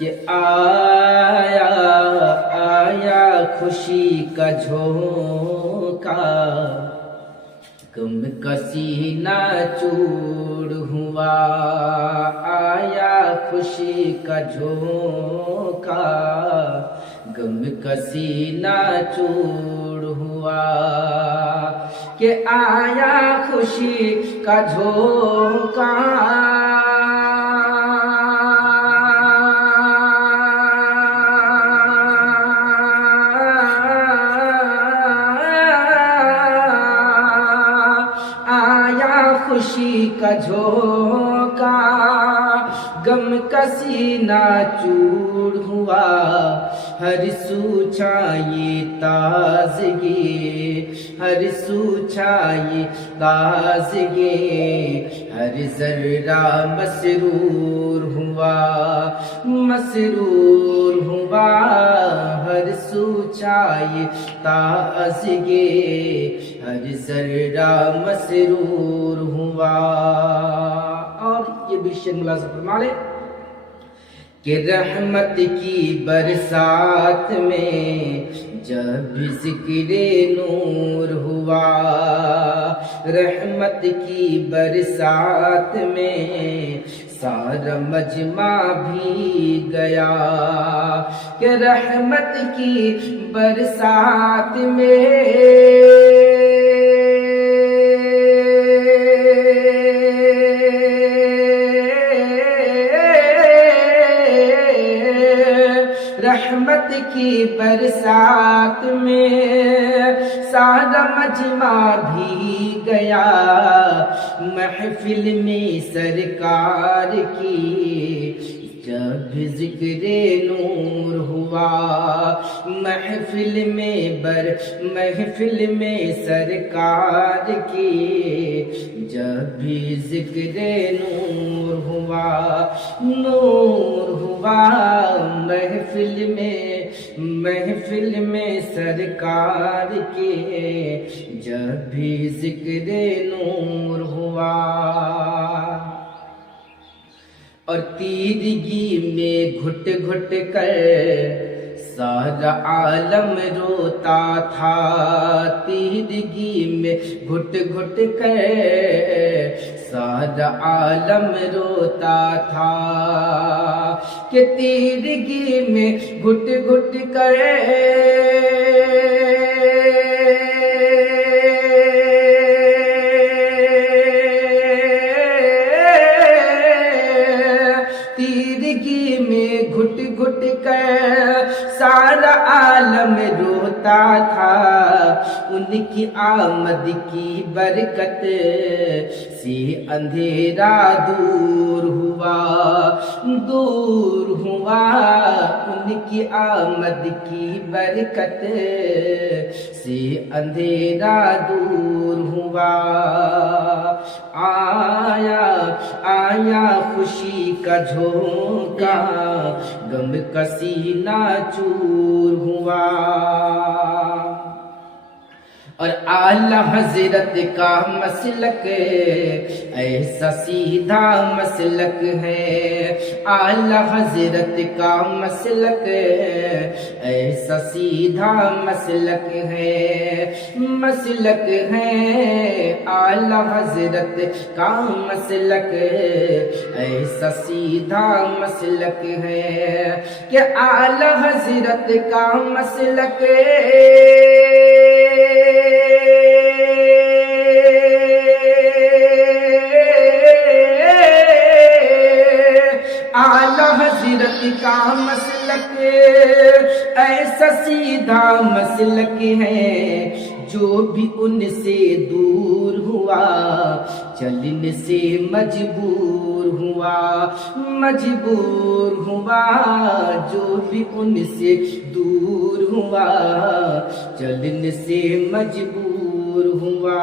کہ آیا آیا خوشی کا جھونکا، غم کا سینہ چور ہوا، آیا خوشی کا جھونکا، غم کا سینہ چور ہوا، کہ آیا خوشی کا جھونکا، خوشی کا جھونکا، غم کا سینہ چور ہوا، ہر سو چھائی تازگی، ہر سو چھائی تازگی، ہر ذرہ مسرور ہوا، مسرور ہوا، ہر سو چھائی تازگی، ہر ذرہ مسرور ہوا۔ اور یہ بھی شعر ملازم فرما لے کہ رحمت کی برسات میں جب ذکر نور ہوا، رحمت کی برسات میں سارا مجمع بھی گیا، کہ رحمت کی برسات میں رحمت کی برسات میں سارا مجمع بھی گیا، محفل میں سرکار کی جب ذکر نور ہوا، محفل میں سرکار کی جب بھی ذکر نور ہوا، نور ہوا، محفل میں سرکار کے جب بھی ذکر نور ہوا، اور تیرگی میں گھٹ گھٹ کر سارا عالم روتا تھا، تیرگی میں گھٹ گھٹ کر سارا عالم روتا تھا، کہ تیرگی میں گھٹ گھٹ کر گھٹ گھٹ کر سارا عالم روتا تھا، ان کی آمد کی برکت سے اندھیرا دور ہوا، دور ہوا، ان کی آمد کی برکت سے اندھیرا دور ہوا، آیا آیا خوشی کا جھونکا، غم کا سینہ چور ہوا، اور اعلیٰ حضرت کا مسلک ایسا سیدھا مسلک ہے، اعلیٰ حضرت کا مسلک ایسا سیدھا مسلک ہے، مسلک ہے اعلیٰ حضرت کا مسلک ایسا سیدھا مسلک ہے، کہ اعلیٰ حضرت کا مسلک اعلیٰ حضرت کا مسلک ایسا سیدھا مسلک ہے، جو بھی ان سے دور ہوا چلنے سے مجبور ہوا، مجبور ہوا، جو بھی ان سے دور ہوا چلنے سے مجبور ہوا۔